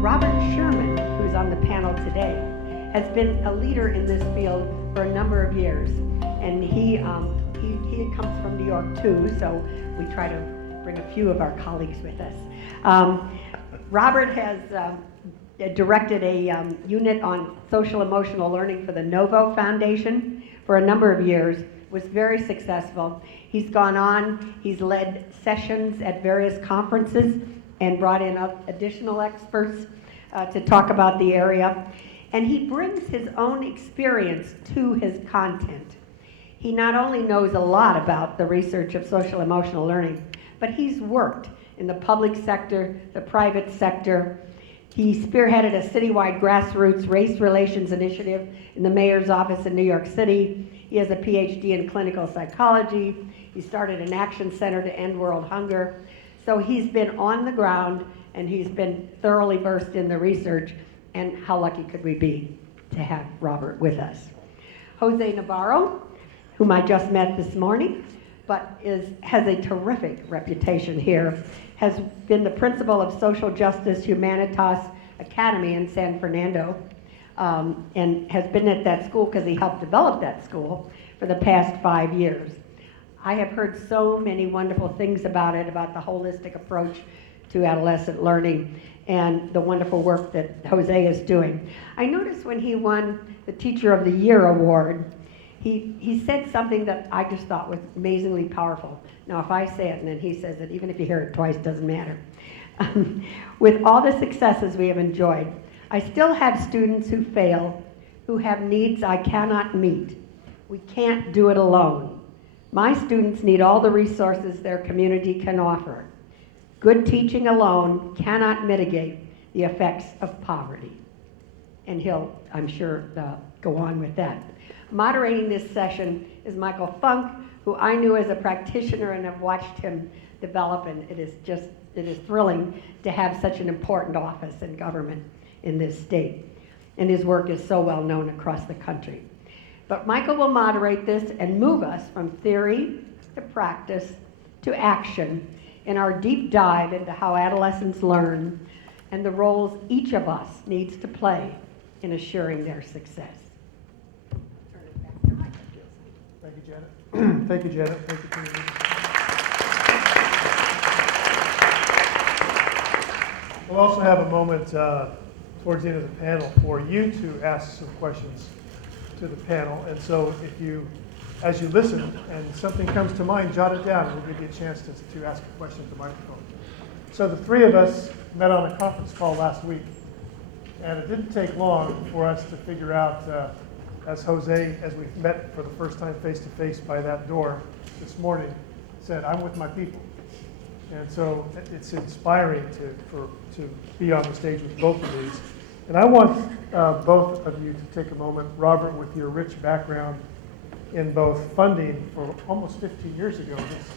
Robert Sherman, who's on the panel today, has been a leader in this field for a number of years. And he comes from New York too, so we try to bring a few of our colleagues with us. Robert has directed a unit on social emotional learning for the NoVo Foundation for a number of years, was very successful. He's gone on, he's led sessions at various conferences and brought in additional experts to talk about the area. And he brings his own experience to his content. He not only knows a lot about the research of social emotional learning, but he's worked in the public sector, the private sector. He spearheaded a citywide grassroots race relations initiative in the mayor's office in New York City. He has a PhD in clinical psychology. He started an action center to end world hunger. So he's been on the ground and he's been thoroughly versed in the research, and how lucky could we be to have Robert with us. Jose Navarro, whom I just met this morning, but has a terrific reputation here, has been the principal of Social Justice Humanitas Academy in San Fernando, and has been at that school because he helped develop that school for the past 5 years. I have heard so many wonderful things about it, about the holistic approach to adolescent learning and the wonderful work that Jose is doing. I noticed when he won the Teacher of the Year award, he said something that I just thought was amazingly powerful. Now, if I say it and then he says it, even if you hear it twice, doesn't matter. With all the successes we have enjoyed, I still have students who fail, who have needs I cannot meet. We can't do it alone. My students need all the resources their community can offer. Good teaching alone cannot mitigate the effects of poverty. And he'll, I'm sure, go on with that. Moderating this session is Michael Funk, who I knew as a practitioner and have watched him develop, and it is thrilling to have such an important office in government in this state. And his work is so well known across the country. But Michael will moderate this and move us from theory to practice to action in our deep dive into how adolescents learn and the roles each of us needs to play in assuring their success. Turn it back to Michael. Thank you, Janet. Thank you, Janet. Thank you, community. We'll also have a moment towards the end of the panel for you to ask some questions to the panel. And so if you, as you listen and something comes to mind, jot it down and we'll give you a chance to ask a question at the microphone. So the three of us met on a conference call last week, and it didn't take long for us to figure out, as we met for the first time face-to-face by that door this morning, said, I'm with my people. And so it's inspiring to be on the stage with both of these. And I want both of you to take a moment, Robert, with your rich background in both funding for almost 15 years ago, this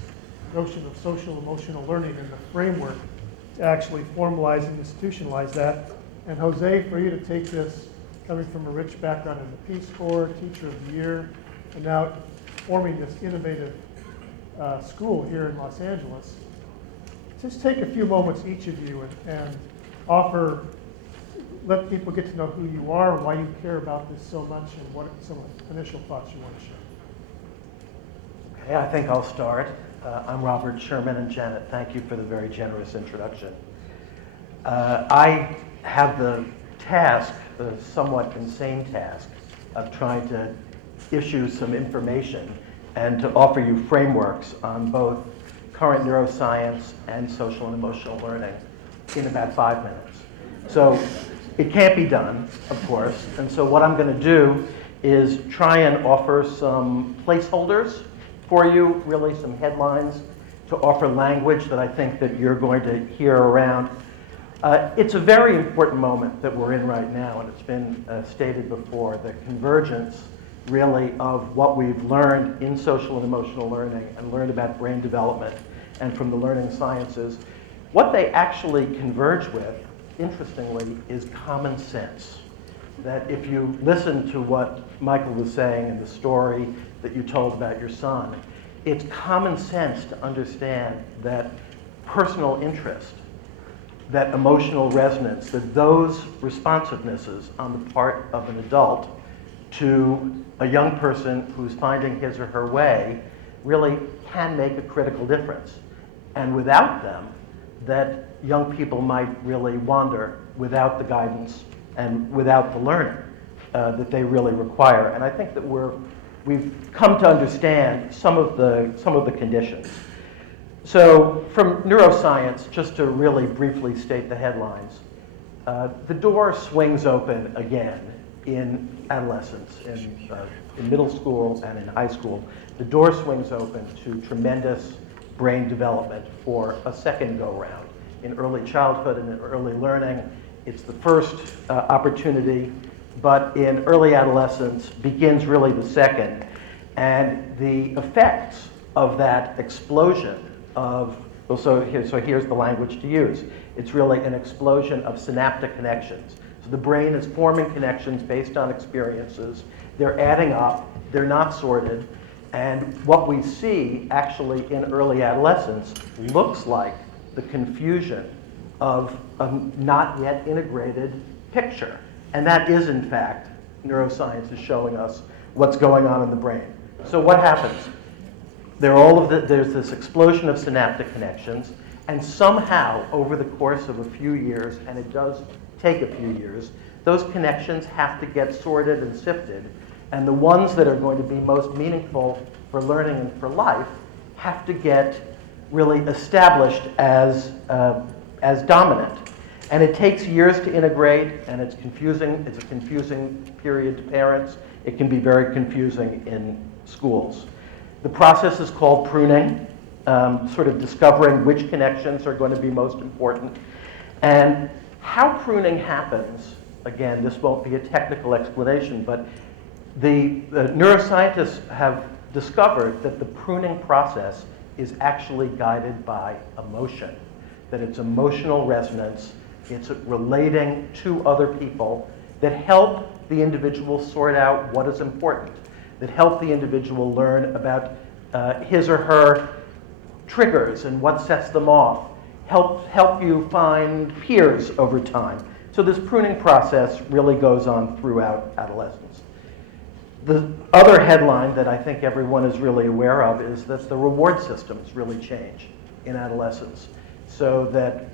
notion of social emotional learning and the framework to actually formalize and institutionalize that. And Jose, for you to take this, coming from a rich background in the Peace Corps, Teacher of the Year, and now forming this innovative school here in Los Angeles. Just take a few moments, each of you, and let people get to know who you are, why you care about this so much, and what some initial thoughts you want to share. Okay, I think I'll start. I'm Robert Sherman, and Janet, thank you for the very generous introduction. I have the task, the somewhat insane task, of trying to issue some information and to offer you frameworks on both current neuroscience and social and emotional learning in about 5 minutes. So it can't be done, of course, and so what I'm going to do is try and offer some placeholders for you, really some headlines, to offer language that I think that you're going to hear around. It's a very important moment that we're in right now, and it's been stated before, the convergence really of what we've learned in social and emotional learning and learned about brain development and from the learning sciences. What they actually converge with, interestingly, is common sense. That if you listen to what Michael was saying in the story that you told about your son, it's common sense to understand that personal interest, that emotional resonance, that those responsivenesses on the part of an adult to a young person who's finding his or her way really can make a critical difference. And without them, that young people might really wander without the guidance and without the learning that they really require. And I think that we've come to understand some of the conditions. So from neuroscience, just to really briefly state the headlines, the door swings open again in adolescence, in middle school and in high school. The door swings open to tremendous brain development for a second go-round. In early childhood and in early learning, it's the first opportunity, but in early adolescence begins really the second. And the effects of that explosion of, so here's the language to use. It's really an explosion of synaptic connections. So the brain is forming connections based on experiences. They're adding up, they're not sorted, and what we see actually in early adolescence looks like the confusion of a not yet integrated picture. And that is, in fact, neuroscience is showing us what's going on in the brain. So what happens? There's this explosion of synaptic connections, and somehow over the course of a few years, and it does take a few years, those connections have to get sorted and sifted, and the ones that are going to be most meaningful for learning and for life have to get really established as dominant. And it takes years to integrate, and it's confusing. It's a confusing period to parents. It can be very confusing in schools. The process is called pruning, sort of discovering which connections are going to be most important. And how pruning happens, again, this won't be a technical explanation, but the neuroscientists have discovered that the pruning process is actually guided by emotion, that it's emotional resonance, it's relating to other people that help the individual sort out what is important, that help the individual learn about his or her triggers and what sets them off, help you find peers over time. So this pruning process really goes on throughout adolescence. The other headline that I think everyone is really aware of is that the reward systems really change in adolescence. So that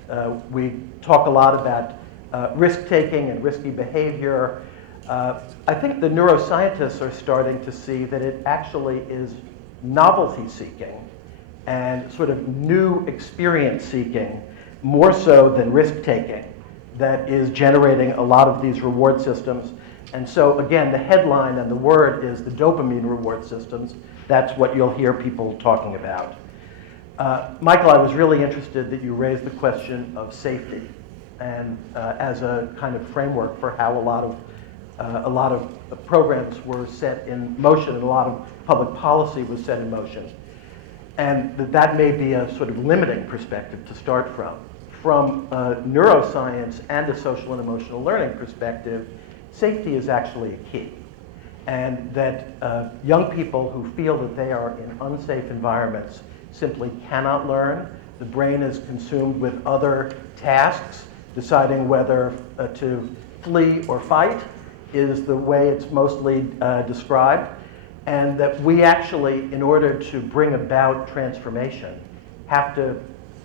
we talk a lot about risk-taking and risky behavior. I think the neuroscientists are starting to see that it actually is novelty-seeking and sort of new experience-seeking, more so than risk-taking, that is generating a lot of these reward systems. And so, again, the headline and the word is the dopamine reward systems. That's what you'll hear people talking about. Michael, I was really interested that you raised the question of safety, and as a kind of framework for how a lot of programs were set in motion, and a lot of public policy was set in motion, and that may be a sort of limiting perspective to start from. From a neuroscience and a social and emotional learning perspective, safety is actually a key, and that young people who feel that they are in unsafe environments simply cannot learn. The brain is consumed with other tasks, deciding whether to flee or fight is the way it's mostly described, and that we actually, in order to bring about transformation, have to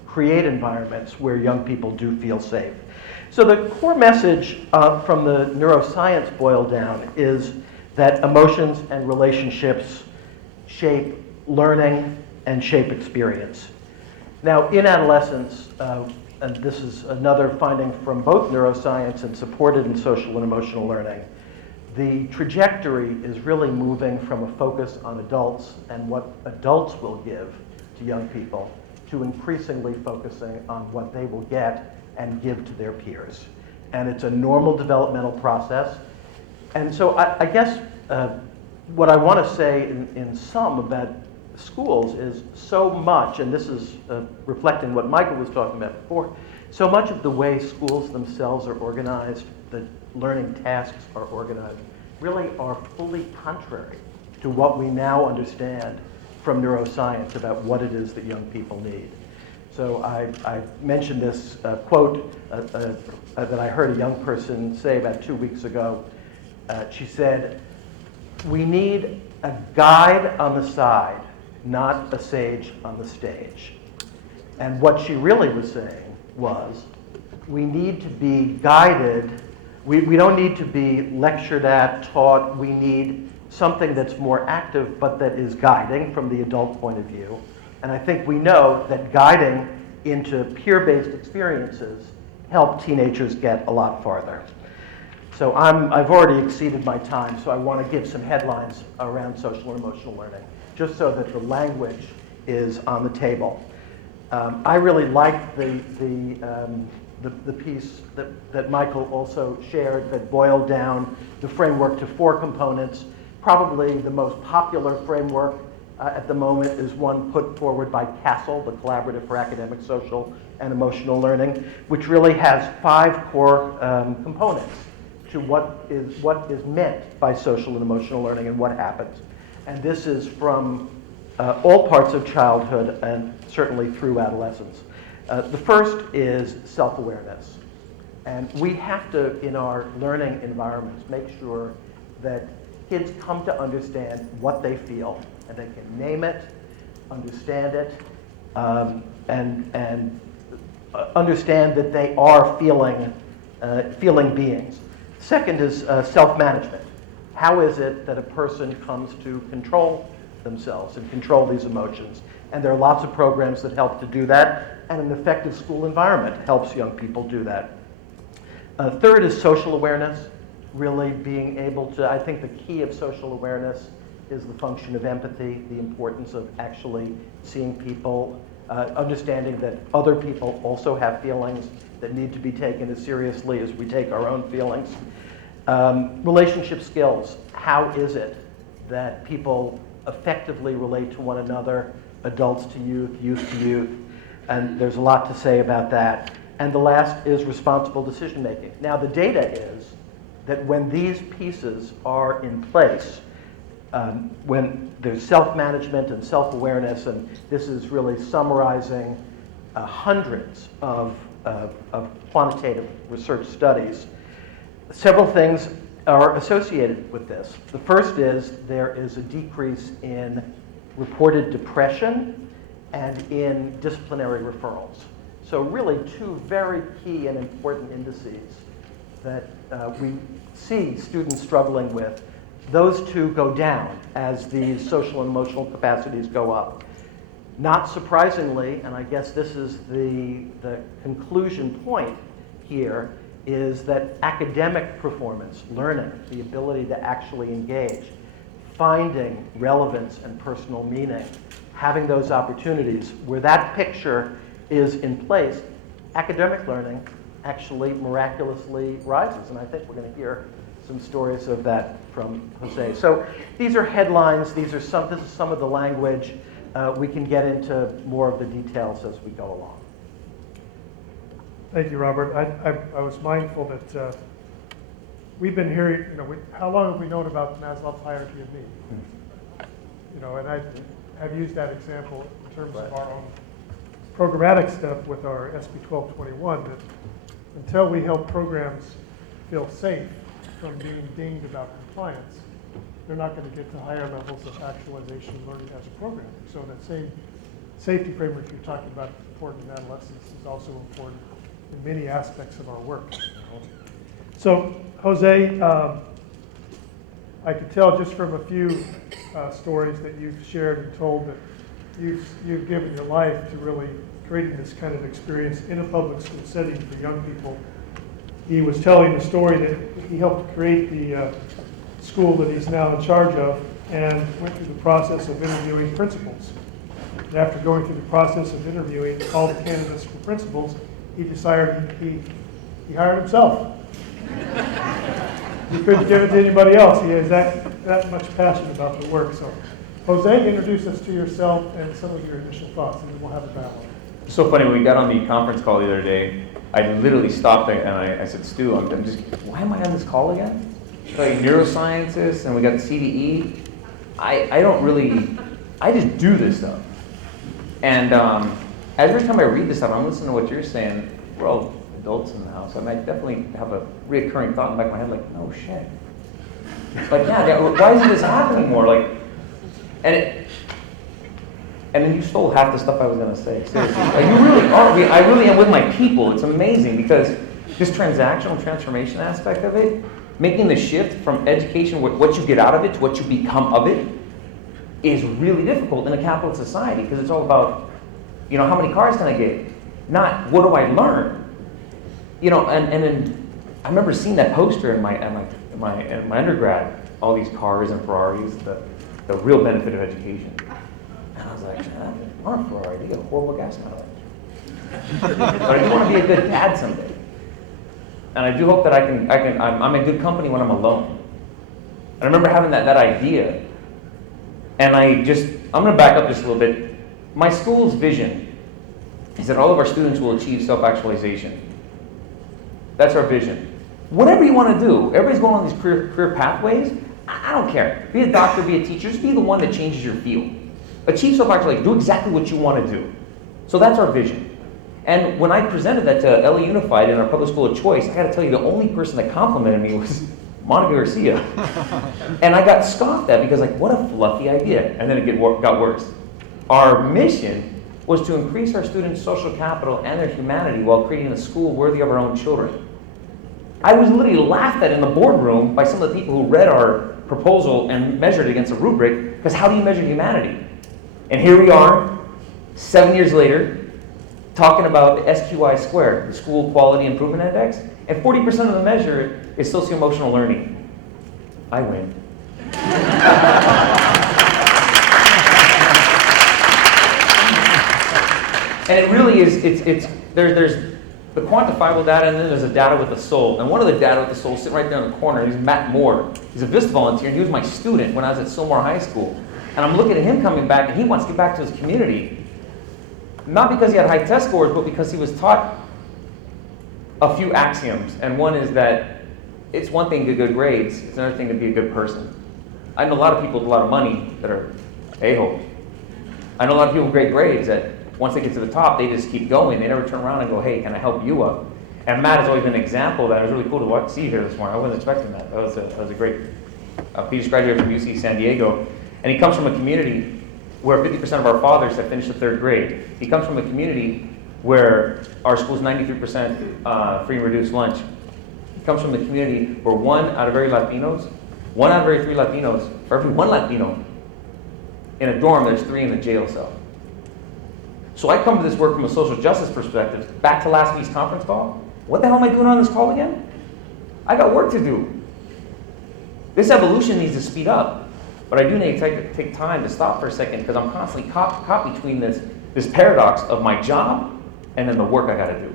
create environments where young people do feel safe. So the core message from the neuroscience boil down is that emotions and relationships shape learning and shape experience. Now, in adolescence, and this is another finding from both neuroscience and supported in social and emotional learning, the trajectory is really moving from a focus on adults and what adults will give to young people to increasingly focusing on what they will get and give to their peers. And it's a normal developmental process. And so I guess what I want to say in sum about schools is so much, and this is reflecting what Michael was talking about before, so much of the way schools themselves are organized, the learning tasks are organized, really are fully contrary to what we now understand from neuroscience about what it is that young people need. So I mentioned this quote that I heard a young person say about 2 weeks ago. She said, "We need a guide on the side, not a sage on the stage." And what she really was saying was, we need to be guided. We don't need to be lectured at, taught. We need something that's more active, but that is guiding from the adult point of view. And I think we know that guiding into peer-based experiences help teenagers get a lot farther. So I've already exceeded my time, so I want to give some headlines around social and emotional learning, just so that the language is on the table. I really liked the piece that Michael also shared that boiled down the framework to 4 components. Probably the most popular framework at the moment is one put forward by CASEL, the Collaborative for Academic, Social, and Emotional Learning, which really has 5 core components to what is meant by social and emotional learning and what happens. And this is from all parts of childhood and certainly through adolescence. The first is self-awareness. And we have to, in our learning environments, make sure that kids come to understand what they feel, and they can name it, understand it, and understand that they are feeling beings. Second is self-management. How is it that a person comes to control themselves and control these emotions? And there are lots of programs that help to do that, and an effective school environment helps young people do that. Third is social awareness, really being able to, I think the key of social awareness is the function of empathy, the importance of actually seeing people, understanding that other people also have feelings that need to be taken as seriously as we take our own feelings. Relationship skills, how is it that people effectively relate to one another, adults to youth, youth to youth, and there's a lot to say about that. And the last is responsible decision making. Now the data is that when these pieces are in place, when there's self-management and self-awareness, and this is really summarizing hundreds of quantitative research studies, several things are associated with this. The first is there is a decrease in reported depression and in disciplinary referrals. So really 2 very key and important indices that we see students struggling with. Those 2 go down as these social and emotional capacities go up. Not surprisingly, and I guess this is the conclusion point here, is that academic performance, learning, the ability to actually engage, finding relevance and personal meaning, having those opportunities, where that picture is in place, academic learning actually miraculously rises. And I think we're going to hear some stories of that from Jose. So these are headlines. This is some of the language. We can get into more of the details as we go along. Thank you, Robert. I was mindful that we've been hearing, how long have we known about Maslow's hierarchy of needs? And I have used that example in terms of our own programmatic stuff with our SB 1221, that until we help programs feel safe from being dinged about compliance, they're not going to get to higher levels of actualization learning as a program. So that same safety framework you're talking about that's important in adolescence is also important in many aspects of our work. So, Jose, I could tell just from a few stories that you've shared and told that you've given your life to really creating this kind of experience in a public school setting for young people. He was telling the story that he helped create the school that he's now in charge of and went through the process of interviewing principals. And after going through the process of interviewing all the candidates for principals, he decided he hired himself. He couldn't give it to anybody else. He has that much passion about the work. So, Jose, introduce us to yourself and some of your initial thoughts, and then we'll have a dialogue. It's so funny, when we got on the conference call the other day, I literally stopped there and I said, Stu, I'm just, why am I on this call again? Like neuroscientists, and we got the I just do this stuff. And every time I read this stuff, I'm listening to what you're saying. We're all adults in the house. I might definitely have a reoccurring thought in the back of my head, like, no shit. Like, yeah, why isn't this happening more? Like, and then you stole half the stuff I was gonna say. Seriously, like, you really are. I really am with my people. It's amazing because this transactional transformation aspect of it, making the shift from education, what you get out of it, to what you become of it, is really difficult in a capitalist society because it's all about, how many cars can I get? Not what do I learn? And then I remember seeing that poster in my undergrad, all these cars and Ferraris, the real benefit of education. And I was like, I want a Ferrari, they get a horrible gas mileage. But I do want to be a good dad someday. And I do hope that I'm in good company when I'm alone. And I remember having that idea. And I'm going to back up just a little bit. My school's vision is that all of our students will achieve self-actualization. That's our vision. Whatever you want to do, everybody's going on these career pathways. I don't care. Be a doctor, be a teacher, just be the one that changes your field. Achieve self-actualization, do exactly what you want to do. So that's our vision. And when I presented that to LA Unified in our public school of choice, I got to tell you, the only person that complimented me was Monica Garcia. And I got scoffed at because, like, what a fluffy idea. And then it got worse. Our mission was to increase our students' social capital and their humanity while creating a school worthy of our own children. I was literally laughed at in the boardroom by some of the people who read our proposal and measured it against a rubric, because how do you measure humanity? And here we are, 7 years later, talking about the SQI squared, the School Quality Improvement Index, and 40% of the measure is socio-emotional learning. I win. And it really is, there's the quantifiable data, and then there's the data with the soul. And one of the data with the soul sitting right there in the corner, he's Matt Moore. He's a VISTA volunteer, and he was my student when I was at Sylmar High School. And I'm looking at him coming back, and he wants to get back to his community. Not because he had high test scores, but because he was taught a few axioms. And one is that it's one thing to get good grades, it's another thing to be a good person. I know a lot of people with a lot of money that are a-holes. I know a lot of people with great grades that once they get to the top, they just keep going. They never turn around and go, hey, can I help you up? And Matt has always been an example that was really cool to see here this morning. I wasn't expecting that. That was a great, he just graduated from UC San Diego. And he comes from a community where 50% of our fathers have finished the 3rd grade. He comes from a community where our school's 93% free and reduced lunch. He comes from a community where one out of every 3 Latinos, for every 1 Latino in a dorm, there's 3 in a jail cell. So I come to this work from a social justice perspective. Back to last week's conference call. What the hell am I doing on this call again? I got work to do. This evolution needs to speed up. But I do need to take time to stop for a second, because I'm constantly caught between this paradox of my job and then the work I got to do.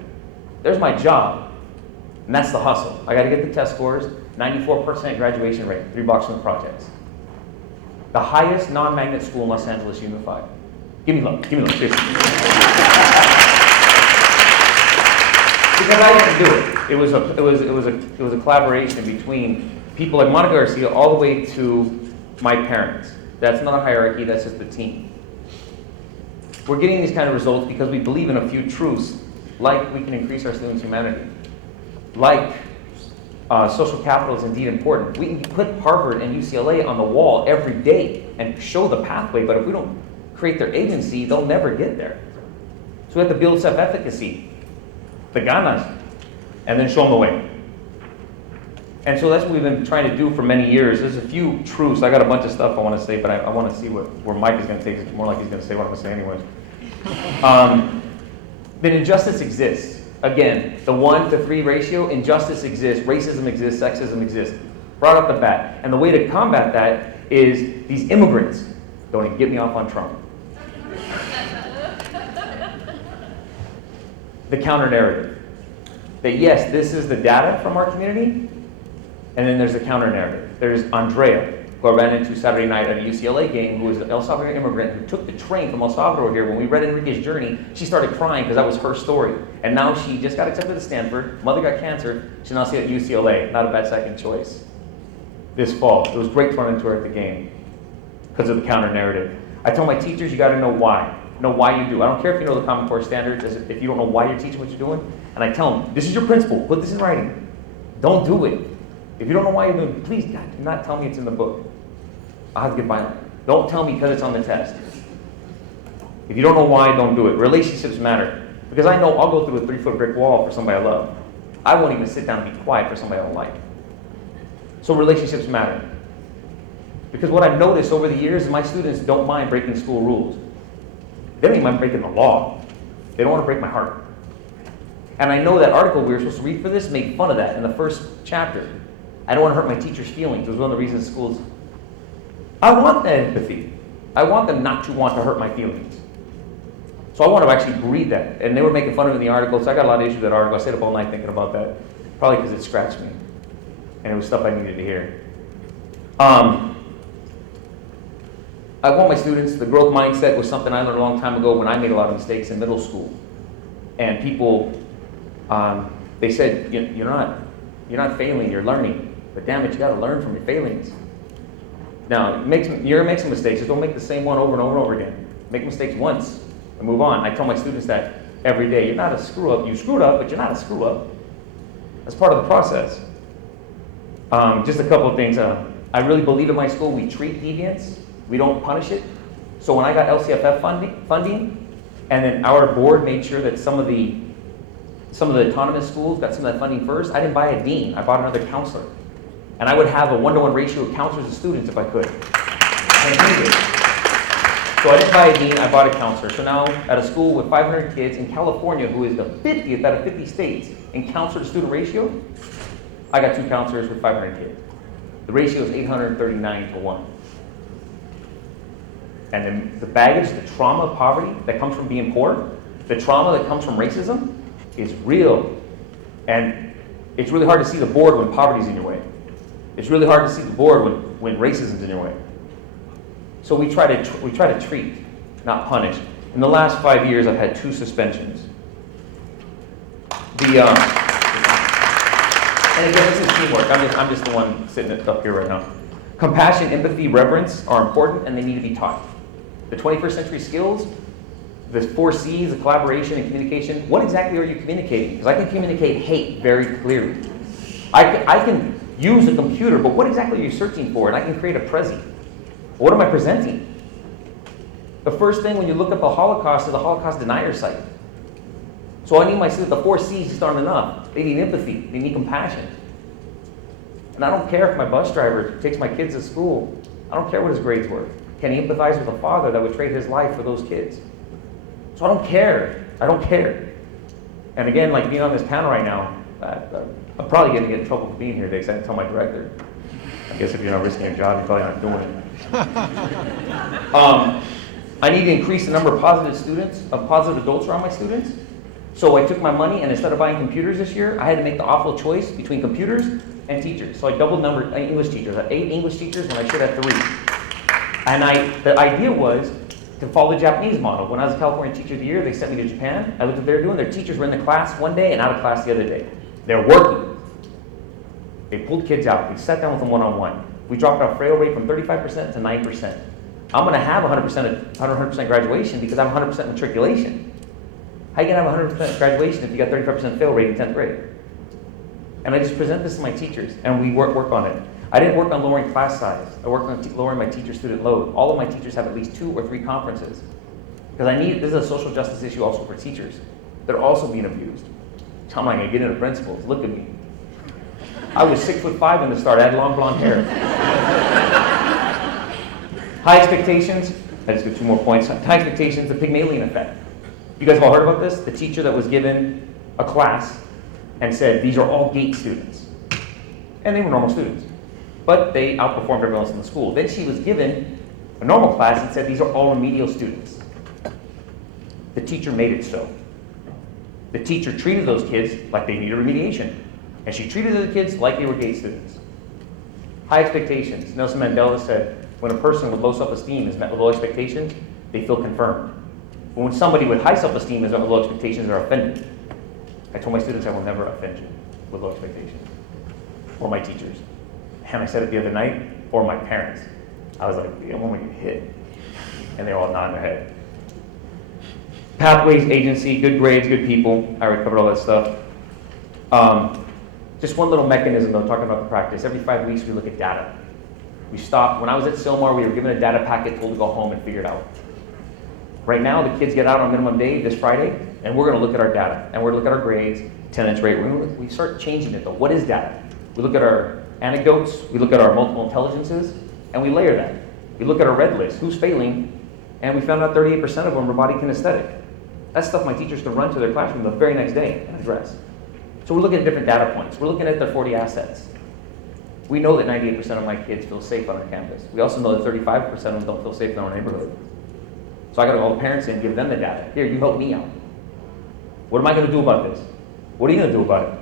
There's my job, and that's the hustle. I got to get the test scores, 94% graduation rate, 3 boxing projects. The highest non-magnet school in Los Angeles Unified. Give me love, seriously. Because I didn't do it. It was a collaboration between people like Monica Garcia all the way to my parents. That's not a hierarchy, that's just the team. We're getting these kind of results because we believe in a few truths, like we can increase our students' humanity, like social capital is indeed important. We can put Harvard and UCLA on the wall every day and show the pathway, but if we don't create their agency, they'll never get there. So we have to build self-efficacy, the ganas, and then show them the way. And so that's what we've been trying to do for many years. There's a few truths. I got a bunch of stuff I want to say, but I want to see where Mike is going to take it. It's more like he's going to say what I'm going to say anyways. That injustice exists. Again, the 1-to-3 ratio, injustice exists, racism exists, sexism exists. Right off the bat. And the way to combat that is these immigrants. Don't even get me off on Trump. The counter-narrative. That yes, this is the data from our community, and then there's the counter-narrative. There's Andrea, who I ran into Saturday night at a UCLA game, who was an El Salvadorian immigrant who took the train from El Salvador here. When we read Enrique's journey, she started crying because that was her story. And now she just got accepted to Stanford, mother got cancer, she's now at UCLA. Not a bad second choice. This fall. It was great to run into her at the game because of the counter-narrative. I told my teachers, you got to know why. know why you do. I don't care if you know the Common Core standards, if you don't know why you're teaching what you're doing. And I tell them, this is your principle, put this in writing. Don't do it. If you don't know why you're doing it, please, God, do not tell me it's in the book. I'll have to get violent. Don't tell me because it's on the test. If you don't know why, don't do it. Relationships matter. Because I know I'll go through a 3-foot brick wall for somebody I love. I won't even sit down and be quiet for somebody I don't like. So relationships matter. Because what I've noticed over the years is my students don't mind breaking school rules. They don't even mind breaking the law. They don't want to break my heart. And I know that article we were supposed to read for this made fun of that in the first chapter. I don't want to hurt my teachers' feelings. It was one of the reasons schools... I want that empathy. I want them not to want to hurt my feelings. So I want to actually read that. And they were making fun of it in the article, so I got a lot of issues with that article. I stayed up all night thinking about that. Probably because it scratched me. And it was stuff I needed to hear. I want my students, the growth mindset was something I learned a long time ago when I made a lot of mistakes in middle school. And people, they said, you're not failing, you're learning. But damn it, you got to learn from your failings. Now, you're going to make some mistakes, just don't make the same one over and over and over again. Make mistakes once and move on. I tell my students that every day. You're not a screw up. You screwed up, but you're not a screw up. That's part of the process. Just a couple of things. I really believe in my school we treat deviance. We don't punish it. So when I got LCFF funding, and then our board made sure that some of the autonomous schools got some of that funding first, I didn't buy a dean. I bought another counselor. And I would have a 1-to-1 ratio of counselors and students if I could. And he did. So I didn't buy a dean, I bought a counselor. So now at a school with 500 kids in California, who is the 50th out of 50 states in counselor to student ratio, I got 2 counselors with 500 kids. The ratio is 839 to 1. And then the baggage, the trauma of poverty that comes from being poor, the trauma that comes from racism is real. And it's really hard to see the board when poverty's in your way. It's really hard to see the board when racism's in your way. So we try to treat, not punish. In the last 5 years, I've had 2 suspensions. And again, this is teamwork. I'm just the one sitting up here right now. Compassion, empathy, reverence are important, and they need to be taught. The 21st century skills, the 4 C's, the collaboration and communication, what exactly are you communicating? Because I can communicate hate very clearly. I can use a computer, but what exactly are you searching for? And I can create a Prezi. What am I presenting? The first thing when you look at the Holocaust is the Holocaust denier site. So I need my students, the 4 C's just aren't enough. They need empathy, they need compassion. And I don't care if my bus driver takes my kids to school. I don't care what his grades were. Can he empathize with a father that would trade his life for those kids? So I don't care. I don't care. And again, like being on this panel right now, I'm probably going to get in trouble for being here today because I didn't tell my director. I guess if you're not risking your job, you're probably not doing it. I need to increase the number of positive students, of positive adults around my students. So I took my money, and instead of buying computers this year, I had to make the awful choice between computers and teachers. So I doubled the number of English teachers. I had 8 English teachers when I should have 3. And the idea was to follow the Japanese model. When I was a California Teacher of the Year, they sent me to Japan. I looked at what they were doing. Their teachers were in the class one day and out of class the other day. They're working. They pulled kids out. We sat down with them one-on-one. We dropped our fail rate from 35% to 9%. I'm going to have 100% graduation because I'm 100% matriculation. How are you going to have 100% graduation if you got 35% fail rate in 10th grade? And I just present this to my teachers, and we work on it. I didn't work on lowering class size. I worked on lowering my teacher-student load. All of my teachers have at least 2 or 3 conferences. Because this is a social justice issue also for teachers. They're also being abused. I'm not going to get into principals. Look at me. I was 6'5" when this started. I had long blonde hair. High expectations. I just got 2 more points. High expectations, the Pygmalion effect. You guys have all heard about this? The teacher that was given a class and said, these are all GATE students. And they were normal students. But they outperformed everyone else in the school. Then she was given a normal class and said, these are all remedial students. The teacher made it so. The teacher treated those kids like they needed remediation. And she treated the kids like they were GATE students. High expectations. Nelson Mandela said, when a person with low self-esteem is met with low expectations, they feel confirmed. But when somebody with high self-esteem is met with low expectations, they're offended. I told my students I will never offend you with low expectations. Or my teachers. And I said it the other night, or my parents. I was like, I want to get hit. And they all nodded their head. Pathways, agency, good grades, good people. I already covered all that stuff. Just one little mechanism though, talking about the practice. Every 5 weeks we look at data. We stopped, when I was at Sylmar, we were given a data packet, told to go home and figure it out. Right now, the kids get out on minimum day this Friday, and we're gonna look at our data, and we're gonna look at our grades, attendance rate. We start changing it though. What is data? We look at our anecdotes, we look at our multiple intelligences, and we layer that. We look at our red list, who's failing, and we found out 38% of them are body kinesthetic. That's stuff my teachers can run to their classroom the very next day and address. So we're looking at different data points. We're looking at their 40 assets. We know that 98% of my kids feel safe on our campus. We also know that 35% of them don't feel safe in our neighborhood. So I gotta call the parents in and give them the data. Here, you help me out. What am I gonna do about this? What are you gonna do about it?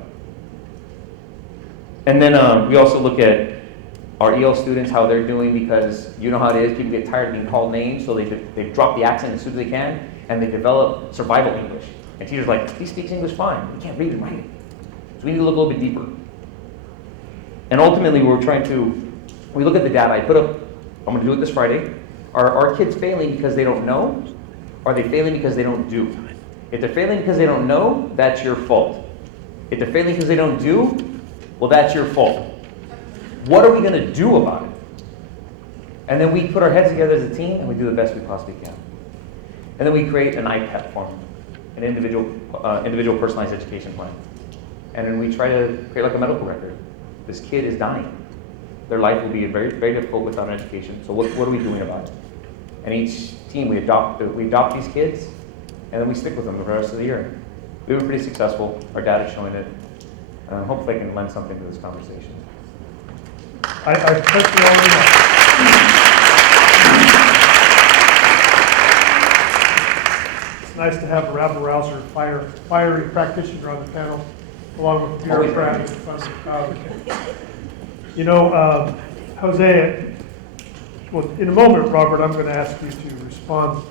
And then we also look at our EL students, how they're doing, because you know how it is, people get tired of being called names, so they drop the accent as soon as they can, and they develop survival English. And teachers are like, he speaks English fine, he can't read and write it. So we need to look a little bit deeper. And ultimately, we look at the data. I put up, I'm gonna do it this Friday. Are our kids failing because they don't know? Are they failing because they don't do? If they're failing because they don't know, that's your fault. If they're failing because they don't do, well, that's your fault. What are we gonna do about it? And then we put our heads together as a team and we do the best we possibly can. And then we create an IPEP form, an individual personalized education plan. And then we try to create like a medical record. This kid is dying. Their life will be very, very difficult without an education. So what are we doing about it? And each team, we adopt these kids, and then we stick with them the rest of the year. We've been pretty successful. Our data's showing it. Hopefully I can lend something to this conversation. I put you already know. It's nice to have a rabble-rouser, fiery practitioner on the panel, along with bureaucrat and fun. You know, Jose, well, in a moment, Robert, I'm going to ask you to respond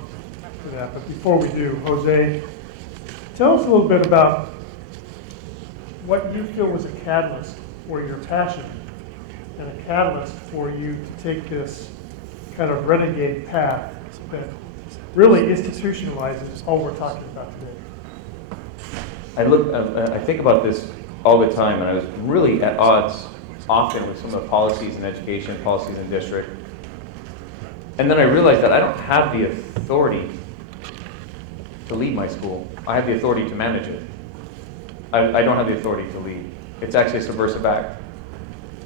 to that. But before we do, Jose, tell us a little bit about what you feel was a catalyst for your passion and a catalyst for you to take this kind of renegade path that really institutionalizes all we're talking about today. I think about this all the time, and I was really at odds often with some of the policies in education, policies in district. And then I realized that I don't have the authority to lead my school. I have the authority to manage it. I don't have the authority to lead. It's actually a subversive act.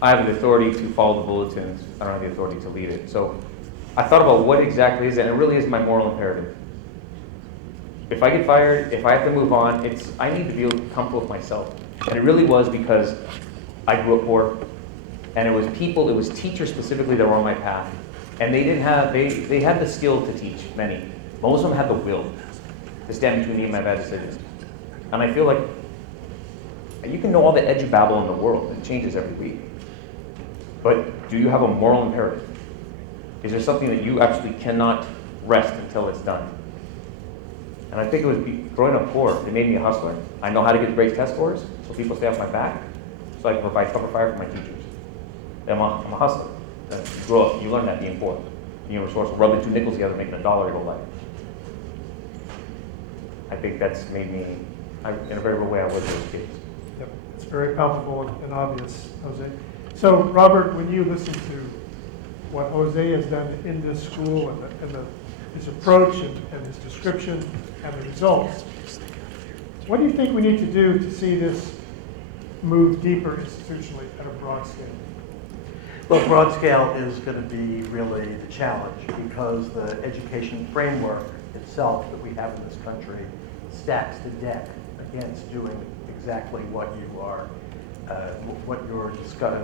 I have the authority to follow the bulletins. I don't have the authority to lead it. So I thought about what exactly is it, and it really is my moral imperative. If I get fired, if I have to move on, I need to be comfortable with myself. And it really was because I grew up poor, and it was teachers specifically that were on my path. And they had the skill to teach, many. Most of them had the will to stand between me and my bad decisions. And I feel like you can know all the edubabble in the world, it changes every week. But do you have a moral imperative? Is there something that you actually cannot rest until it's done? And I think it was growing up poor, it made me a hustler. I know how to get great test scores, so people stay off my back, so I can provide cover fire for my teachers. I'm a hustler. You grow up, you learn that being poor. Being resourceful, rubbing 2 nickels together, making $1 your whole life. I think that's made me, in a very real way, I was those kids. Yep, it's very palpable and obvious, Jose. So, Robert, when you listen to what Jose has done in this school and his approach and his description and the results, what do you think we need to do to see this move deeper institutionally at a broad scale? Well, broad scale is going to be really the challenge because the education framework itself that we have in this country stacks the deck against doing exactly what you're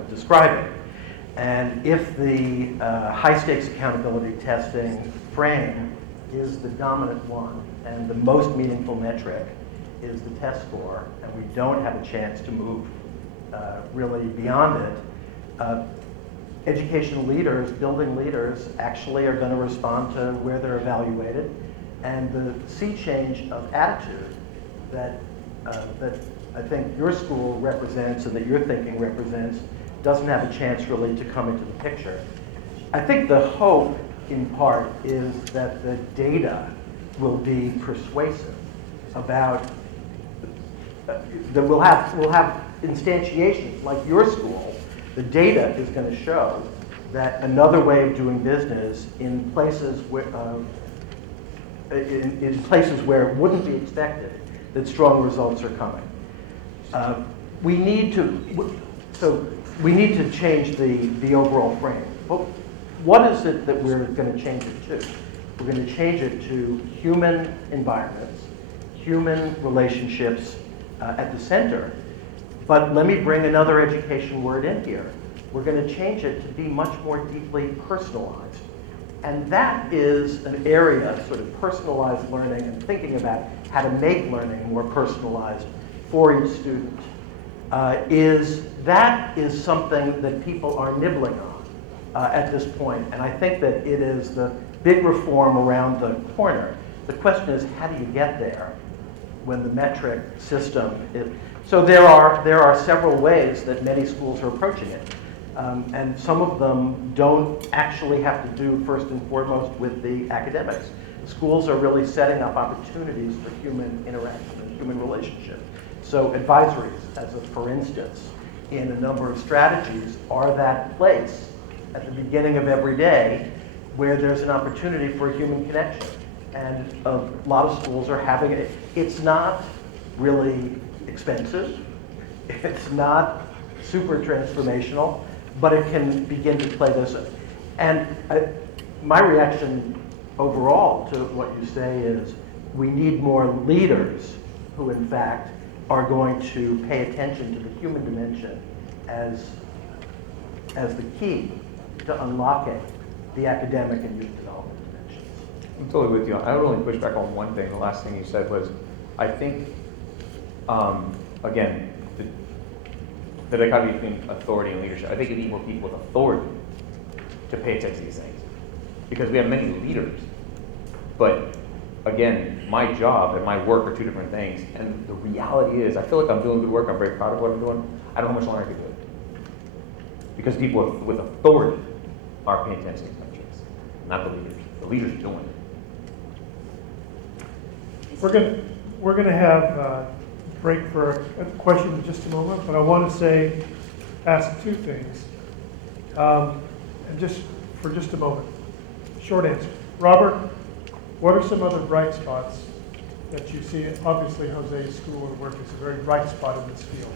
describing. And if the high stakes accountability testing frame is the dominant one and the most meaningful metric is the test score, and we don't have a chance to move really beyond it, educational leaders, building leaders, actually are going to respond to where they're evaluated, and the sea change of attitude that I think your school represents and that your thinking represents doesn't have a chance really to come into the picture. I think the hope, in part, is that the data will be persuasive about that we'll have instantiations like your school. The data is going to show that another way of doing business in places where in places where it wouldn't be expected that strong results are coming. We need to change the overall frame. But what is it that we're going to change it to? We're going to change it to human environments, human relationships at the center. But let me bring another education word in here. We're going to change it to be much more deeply personalized. And that is an area, sort of personalized learning and thinking about how to make learning more personalized for each student, is something that people are nibbling on at this point. And I think that it is the big reform around the corner. The question is, how do you get there when the metric system is... So there are several ways that many schools are approaching it. And some of them don't actually have to do first and foremost with the academics. Schools are really setting up opportunities for human interaction and human relationship. So advisories, for instance, in a number of strategies, are that place at the beginning of every day where there's an opportunity for a human connection. And a lot of schools are having it. It's not really expensive. It's not super transformational, but it can begin to play this. And my reaction overall to what you say is we need more leaders who, in fact, are going to pay attention to the human dimension as the key to unlocking the academic and youth development dimensions. I'm totally with you. I would only push back on one thing. The last thing you said was, I think, again, the dichotomy between authority and leadership. I think you need more people with authority to pay attention to these things. Because we have many leaders. But again, my job and my work are two different things. And the reality is, I feel like I'm doing good work. I'm very proud of what I'm doing. I don't know how much longer I can do it. Because people with authority are paying attention to these metrics, not the leaders. The leaders are doing it. We're going to have a break for a question in just a moment, but I want to ask two things. And just a moment. Short answer. Robert, what are some other bright spots that you see? Obviously, Jose's school of work is a very bright spot in this field.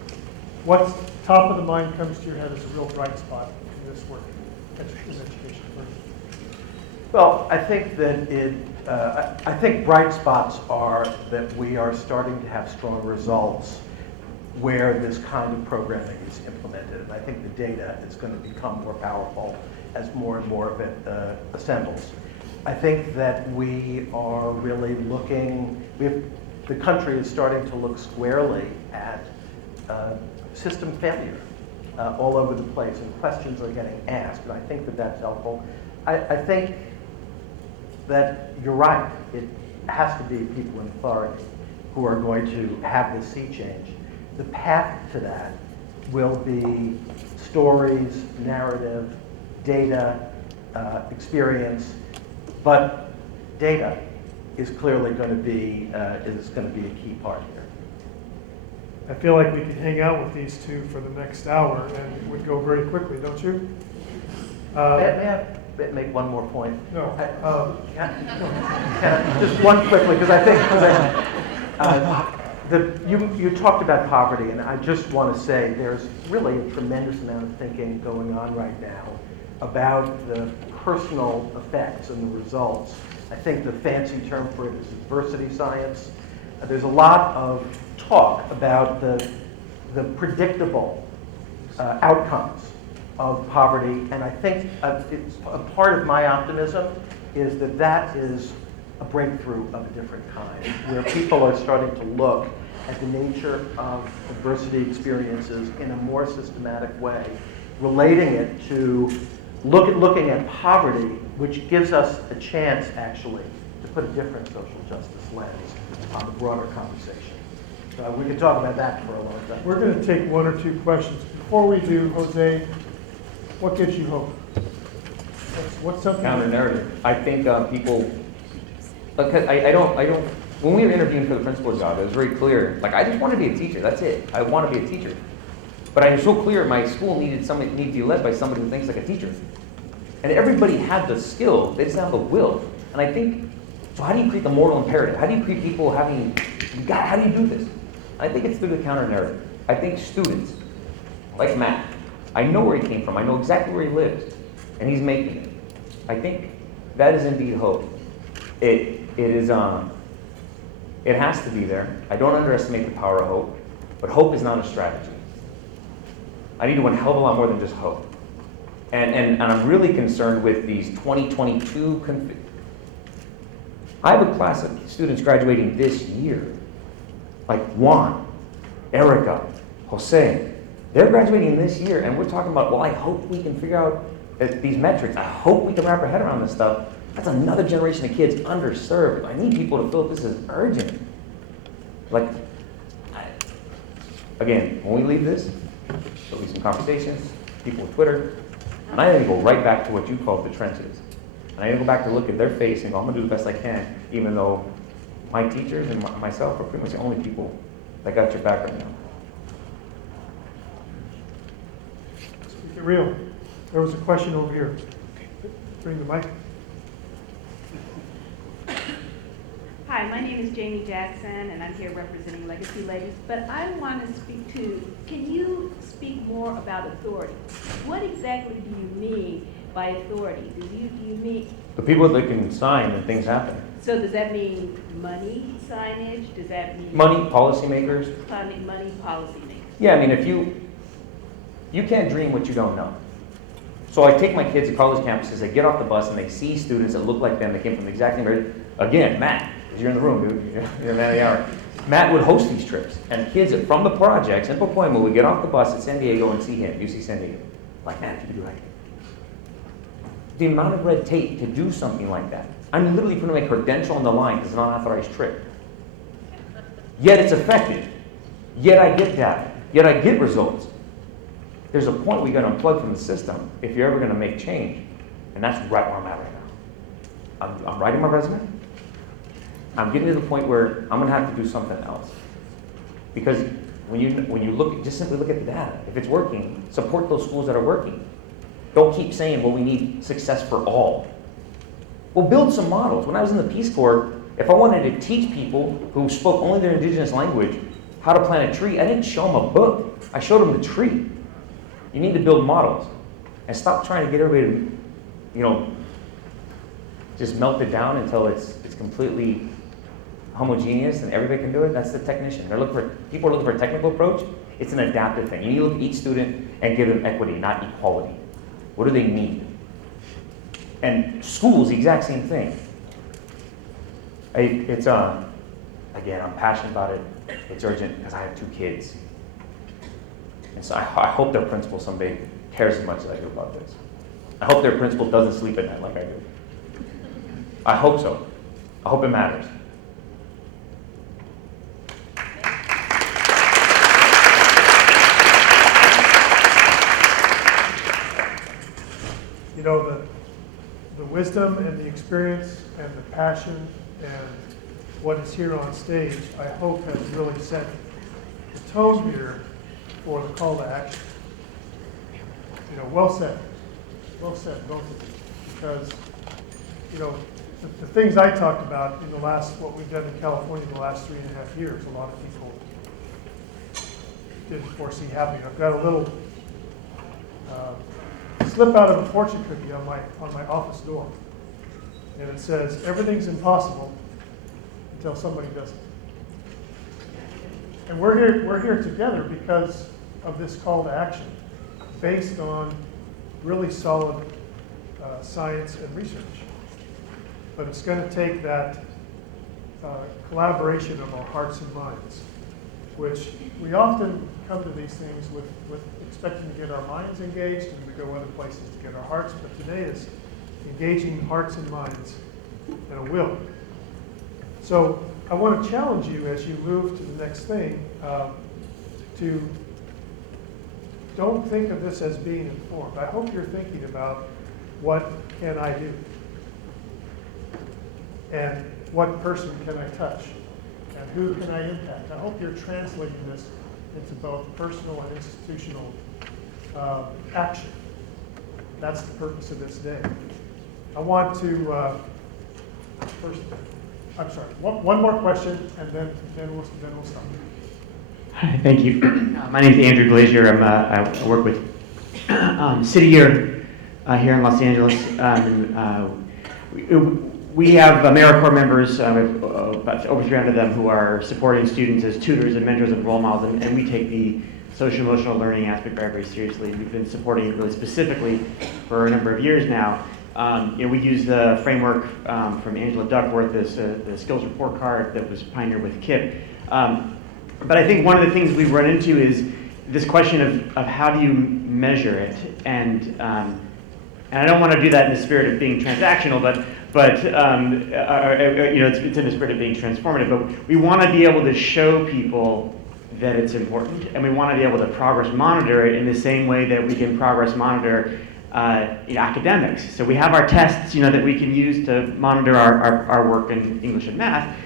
What's top of the mind comes to your head as a real bright spot in this work, in education? Well, I think that I think bright spots are that we are starting to have strong results where this kind of programming is implemented. And I think the data is going to become more powerful as more and more of it assembles. I think that we are really looking, the country is starting to look squarely at system failure all over the place, and questions are getting asked, and I think that that's helpful. I think that you're right. It has to be people in authority who are going to have this sea change. The path to that will be stories, narrative, data, experience, but data is clearly going to be a key part here. I feel like we could hang out with these two for the next hour, and it would go very quickly, don't you? May I make one more point? No. Just one quickly, because I think you talked about poverty, and I just want to say there's really a tremendous amount of thinking going on right now about the personal effects and the results. I think the fancy term for it is adversity science. There's a lot of talk about the predictable outcomes of poverty, and I think it's a part of my optimism is that is a breakthrough of a different kind, where people are starting to look at the nature of adversity experiences in a more systematic way, relating it to looking at poverty, which gives us a chance actually to put a different social justice lens on the broader conversation. So we can talk about that for a long time. We're going to take one or two questions. Before we do, Jose, what gives you hope? What's something? Counter narrative. I think people because I don't, when we were interviewing for the principal job, it was very clear, like, I just want to be a teacher, that's it. I want to be a teacher. But I'm so clear my school needed to be led by somebody who thinks like a teacher. And everybody had the skill, they just have the will. And I think, so how do you create the moral imperative? How do you create people having, how do you do this? I think it's through the counter narrative. I think students, like Matt, I know where he came from, I know exactly where he lives, and he's making it. I think that is indeed hope. It has to be there. I don't underestimate the power of hope, but hope is not a strategy. I need to win a hell of a lot more than just hope. And I'm really concerned with these 2022 I have a class of students graduating this year, like Juan, Erica, Jose. They're graduating this year, and we're talking about, well, I hope we can figure out these metrics. I hope we can wrap our head around this stuff. That's another generation of kids underserved. I need people to feel this is urgent. Like, again, when we leave this, there'll be some conversations, people with Twitter, and I need to go right back to what you called the trenches. And I need to go back to look at their face and go, I'm going to do the best I can, even though my teachers and myself are pretty much the only people that got your back right now. Speak it real. There was a question over here. Bring the mic. Hi, my name is Jamie Jackson, and I'm here representing Legacy Ladies. But I want to speak to, can you speak more about authority? What exactly do you mean by authority? Do you mean? The people that can sign and things happen. So does that mean money signage? Does that mean? Money, policymakers. Money policy makers? Yeah, I mean, if you can't dream what you don't know. So I take my kids to college campuses, they get off the bus and they see students that look like them, that came from the exact same area. Again, Matt, because you're in the room, dude, you're a man of the hour. Matt would host these trips, and kids from the projects in Pacoima would get off the bus at San Diego and see him, UC San Diego. Like, Matt, you could do like the amount of red tape to do something like that. I'm literally putting my credential on the line because it's an unauthorized trip. Yet it's effective. Yet I get data. Yet I get results. There's a point we got to unplug from the system if you're ever going to make change. And that's right where I'm at right now. I'm writing my resume. I'm getting to the point where I'm going to have to do something else. Because when you look, just simply look at the data. If it's working, support those schools that are working. Don't keep saying, well, we need success for all. Well, build some models. When I was in the Peace Corps, if I wanted to teach people who spoke only their indigenous language how to plant a tree, I didn't show them a book. I showed them the tree. You need to build models and stop trying to get everybody to, just melt it down until it's completely homogeneous and everybody can do it. That's the technician. People are looking for a technical approach. It's an adaptive thing. You need to look at each student and give them equity, not equality. What do they need? And school's the exact same thing. Again, I'm passionate about it. It's urgent because I have 2 kids. And so I hope their principal someday cares as much as I do about this. I hope their principal doesn't sleep at night like I do. I hope so. I hope it matters. You know, the wisdom and the experience and the passion and what is here on stage, I hope has really set the tone here for the call to action. Well said. Well said, both of you. Because, the things I talked about in what we've done in California in the last 3.5 years, a lot of people didn't foresee happening. I've got a little slip out of a fortune cookie on my office door. And it says, everything's impossible until somebody does it. And we're here together because of this call to action, based on really solid science and research. But it's going to take that collaboration of our hearts and minds, which we often come to these things with expecting to get our minds engaged, and we go other places to get our hearts. But today is engaging hearts and minds and a will. So I want to challenge you as you move to the next thing to don't think of this as being informed. I hope you're thinking about what can I do? And what person can I touch and who can I impact. I hope you're translating this into both personal and institutional action. That's the purpose of this day. I want to first, I'm sorry, one more question, and then we'll stop. Hi, thank you. My name is Andrew Glazier. I work with City Year here in Los Angeles. We have AmeriCorps members, we have about over 300 of them, who are supporting students as tutors and mentors and role models, and we take the social emotional learning aspect very, very seriously. We've been supporting it really specifically for a number of years now. We use the framework from Angela Duckworth, the skills report card that was pioneered with KIP. But I think one of the things we've run into is this question of how do you measure it, and I don't want to do that in the spirit of being transactional, but it's in the spirit of being transformative. But we want to be able to show people that it's important, and we want to be able to progress monitor it in the same way that we can progress monitor academics. So we have our tests, that we can use to monitor our work in English and math,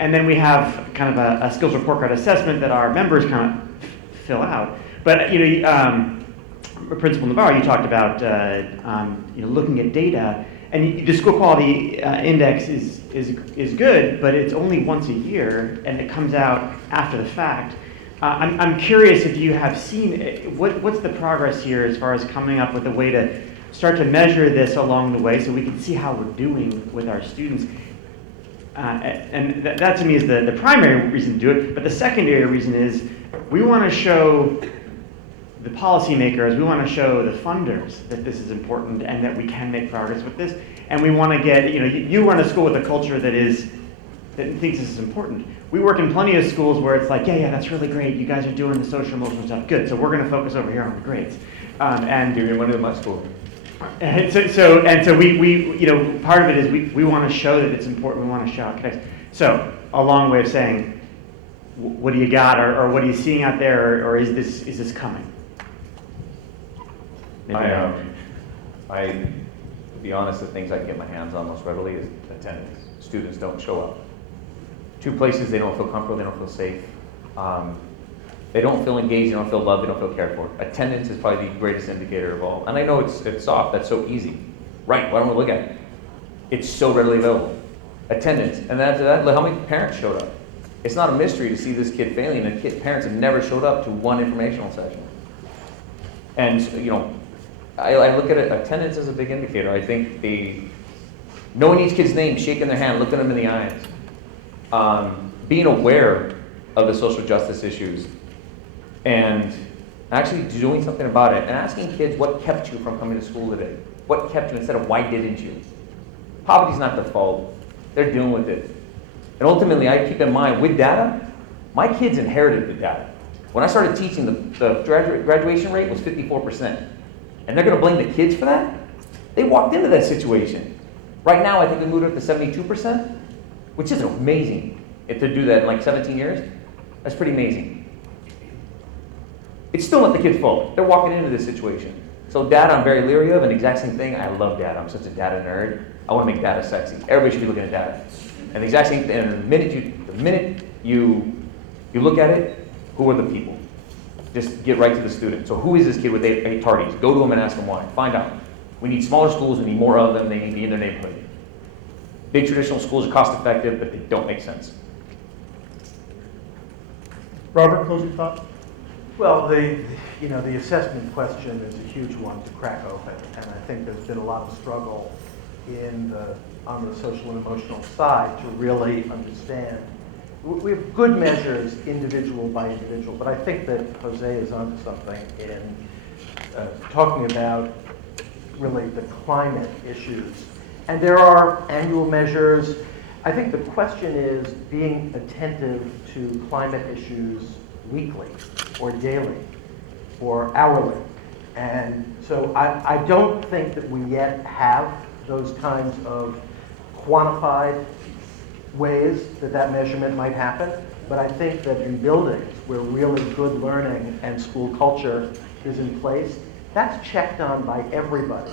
and then we have kind of a skills report card assessment that our members kind of fill out. But Principal Navarro, you talked about looking at data, and the school quality index is good, but it's only once a year, and it comes out after the fact. I'm curious if you have seen what's the progress here as far as coming up with a way to start to measure this along the way, so we can see how we're doing with our students. And that to me is the primary reason to do it. But the secondary reason is we want to show the policymakers, we want to show the funders that this is important and that we can make progress with this. And we want to get, you run a school with a culture that thinks this is important. We work in plenty of schools where it's like, yeah, that's really great. You guys are doing the social emotional stuff. Good. So we're going to focus over here on the grades. And Do you want to do my school? And so we part of it is we want to show that it's important. We want to show how it connects. So a long way of saying, what do you got, or what are you seeing out there, or is this coming? To be honest, the things I can get my hands on most readily is attendance. Students don't show up. 2 places they don't feel comfortable, they don't feel safe. They don't feel engaged, they don't feel loved, they don't feel cared for. Attendance is probably the greatest indicator of all. And I know it's soft, that's so easy. Right, why don't we look at it? It's so readily available. Attendance, and after that, look how many parents showed up. It's not a mystery to see this kid failing, and parents have never showed up to one informational session. And I look at it, attendance as a big indicator. I think knowing each kid's name, shaking their hand, looking them in the eyes, being aware of the social justice issues, and actually doing something about it, and asking kids what kept you from coming to school today. What kept you instead of why didn't you? Poverty's not the fault. They're dealing with it. And ultimately, I keep in mind, with data, my kids inherited the data. When I started teaching, the graduation rate was 54%. And they're going to blame the kids for that? They walked into that situation. Right now, I think we moved up to 72%, which is amazing. If to do that in like 17 years, that's pretty amazing. It's still not the kids' fault. They're walking into this situation. So data, I'm very leery of, and the exact same thing, I love data. I'm such a data nerd. I want to make data sexy. Everybody should be looking at data. And the exact same thing, and the minute you look at it, who are the people? Just get right to the student. So who is this kid with 8 tardies? Go to them and ask them why. Find out. We need smaller schools, we need more of them, they need to be in their neighborhood. Big traditional schools are cost effective, but they don't make sense. Robert, closing thought? Well, the assessment question is a huge one to crack open, and I think there's been a lot of struggle on the social and emotional side to really understand. We have good measures, individual by individual, but I think that Jose is onto something in talking about really the climate issues. And there are annual measures. I think the question is being attentive to climate issues weekly or daily or hourly. And so I don't think that we yet have those kinds of quantified ways that measurement might happen. But I think that in buildings where really good learning and school culture is in place, that's checked on by everybody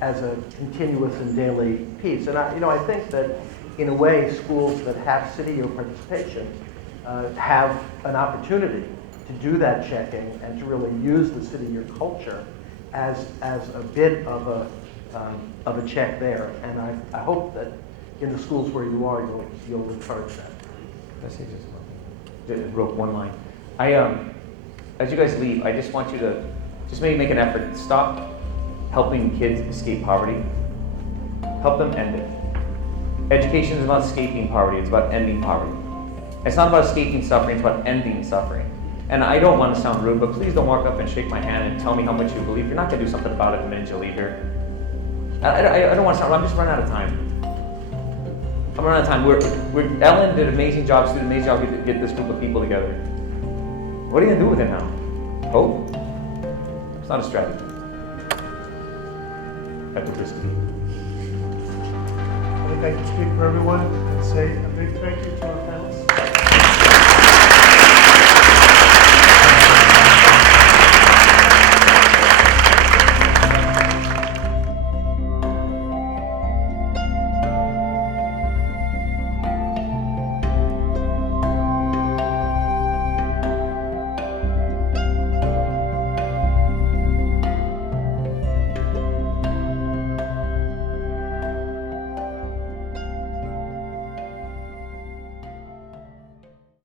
as a continuous and daily piece. And I think that in a way, schools that have city participation have an opportunity to do that checking and to really use the city year culture as a bit of a check there. And I hope that in the schools where you are, you'll encourage that. Let's say just wrote one line. As you guys leave, I just want you to just maybe make an effort. Stop helping kids escape poverty. Help them end it. Education is not escaping poverty, it's about ending poverty. It's not about escaping suffering, it's about ending suffering. And I don't want to sound rude, but please don't walk up and shake my hand and tell me how much you believe. You're not going to do something about it the minute you leave here. I don't want to sound rude, I'm just running out of time. I'm running out of time. Ellen did an amazing job, she did an amazing job to get this group of people together. What are you going to do with it now? Hope? It's not a strategy. Advocacy. I think I can speak for everyone and say a big thank you to our panelists.